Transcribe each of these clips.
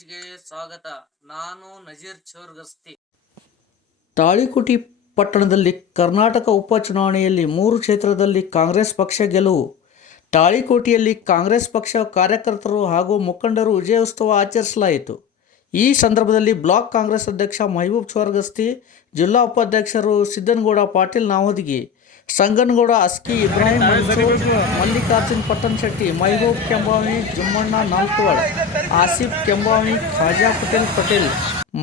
ಸ್ವಾಗತ. ನಾನು ನಜೀರ್ ಚೋರ್ಗಸ್ತಿ. ತಾಳಿಕೋಟಿ ಪಟ್ಟಣದಲ್ಲಿ ಕರ್ನಾಟಕ ಉಪಚುನಾವಣೆಯಲ್ಲಿ ಮೂರು ಕ್ಷೇತ್ರದಲ್ಲಿ ಕಾಂಗ್ರೆಸ್ ಪಕ್ಷ ಗೆಲುವು. ತಾಳಿಕೋಟೆಯಲ್ಲಿ ಕಾಂಗ್ರೆಸ್ ಪಕ್ಷ ಕಾರ್ಯಕರ್ತರು ಹಾಗೂ ಮುಖಂಡರು ವಿಜಯೋತ್ಸವ ಆಚರಿಸಲಾಯಿತು. ಈ ಸಂದರ್ಭದಲ್ಲಿ ಬ್ಲಾಕ್ ಕಾಂಗ್ರೆಸ್ ಅಧ್ಯಕ್ಷ ಮಹಬೂಬ್ ಚೋರ್ಗಸ್ತಿ, ಜಿಲ್ಲಾ ಉಪಾಧ್ಯಕ್ಷರು ಸಿದ್ದನಗೌಡ ಪಾಟೀಲ್ ನಾವದಗಿ ಸಂಗನಗೌಡ ಅಸ್ಕಿ ಇಬ್ರಾಹಿಂ ಮಲ್ಲಿಕಾರ್ಜುನ್ ಪಟ್ಟಣಶೆಟ್ಟಿ ಮೈಹೋಬ್ ಕೆಂಬಾವಿ ಜುಮ್ಮಣ್ಣ ನಾಲ್ಕವಾಡ್ ಆಸಿಫ್ ಕೆಂಬಾವಿ ಖಾಜಾ ಪಟೇಲ್ ಪಟೇಲ್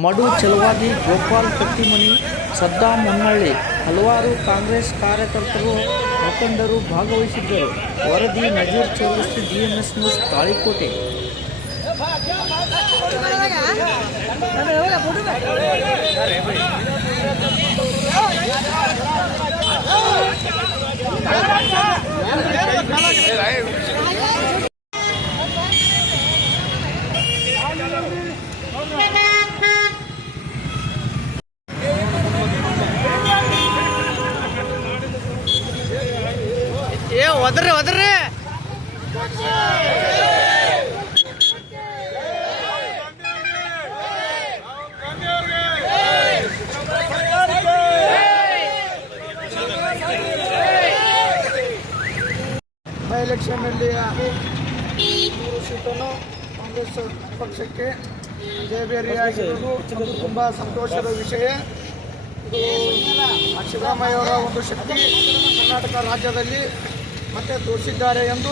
ಮಡು ಚಲವಾದಿ ಗೋಪಾಲ್ ಕಟ್ಟಿಮನಿ ಸದ್ದಾಂ ಹೊನ್ನಳ್ಳಿ ಹಲವಾರು ಕಾಂಗ್ರೆಸ್ ಕಾರ್ಯಕರ್ತರು ಮುಖಂಡರು ಭಾಗವಹಿಸಿದ್ದರು ವರದಿ ನಜೀರ್ ಚೌರಸ್ತಿ ಡಿಎಂಎಸ್ ನ್ಯೂಸ್ ತಾಳಿಕೋಟೆ ಒದ್ರಿ ಒದ್ರಿ ಬೈ ಎಲೆಕ್ಷನ್ನಲ್ಲಿ ಮೂರು ಸೀಟನ್ನು ಕಾಂಗ್ರೆಸ್ ಪಕ್ಷಕ್ಕೆ ಜಯಬೇರಿಯಾಗಿರುವುದು ಅದು ತುಂಬ ಸಂತೋಷದ ವಿಷಯ. ಇದು ಸಿದ್ದರಾಮಯ್ಯವರ ಒಂದು ಶಕ್ತಿ ಕರ್ನಾಟಕ ರಾಜ್ಯದಲ್ಲಿ ಮತ್ತೆ ತೋರಿಸಿದ್ದಾರೆ ಎಂದು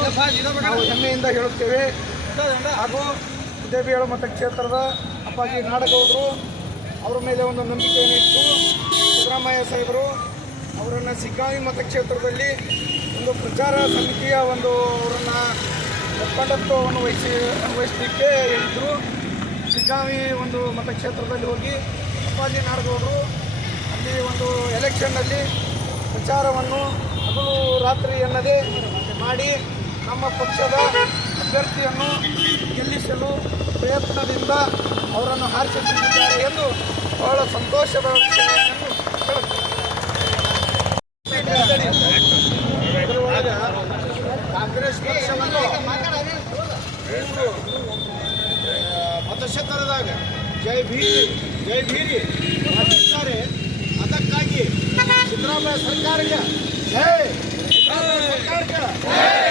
ನಾವು ಹೆಮ್ಮೆಯಿಂದ ಹೇಳುತ್ತೇವೆ. ಹಾಗೂ ದೇವಿಯಳ ಮತಕ್ಷೇತ್ರದ ಅಪ್ಪಾಜಿ ನಾಡಗೌಡರು ಅವರ ಮೇಲೆ ಒಂದು ನಂಬಿಕೆಯನ್ನು ಇಟ್ಟು ಸಿದ್ದರಾಮಯ್ಯ ಸಾಹೇಬರು ಅವರನ್ನು ಸಿಗ್ಗಾವಿ ಮತಕ್ಷೇತ್ರದಲ್ಲಿ ಒಂದು ಪ್ರಚಾರ ಸಮಿತಿಯ ಒಂದು ಅವರನ್ನು ಒಪ್ಪಂಡತ್ವವನ್ನು ವಹಿಸಿ ವಹಿಸಲಿಕ್ಕೆ ಹೇಳಿದ್ರು. ಸಿಗ್ಗಾವಿ ಒಂದು ಮತಕ್ಷೇತ್ರದಲ್ಲಿ ಹೋಗಿ ಅಪ್ಪಾಜಿ ನಾಡಗೌಡರು ಅಲ್ಲಿ ಒಂದು ಎಲೆಕ್ಷನ್ನಲ್ಲಿ ಪ್ರಚಾರವನ್ನು ಎನ್ನದೇ ಮಾಡಿ ನಮ್ಮ ಪಕ್ಷದ ಅಭ್ಯರ್ಥಿಯನ್ನು ಗೆಲ್ಲಿಸಲು ಪ್ರಯತ್ನದಿಂದ ಅವರನ್ನು ಹಾರಿಸುತ್ತಿದ್ದಾರೆ ಎಂದು ಬಹಳ ಸಂತೋಷದ ಕಾಂಗ್ರೆಸ್ ಪಕ್ಷವನ್ನು ಜೈ ಭೀರಿ ಜೈ ಭೀರಿ. ಅದಕ್ಕಾಗಿ ಸಿದ್ದರಾಮಯ್ಯ ಸರ್ಕಾರಕ್ಕೆ ಜೈ. Yeah.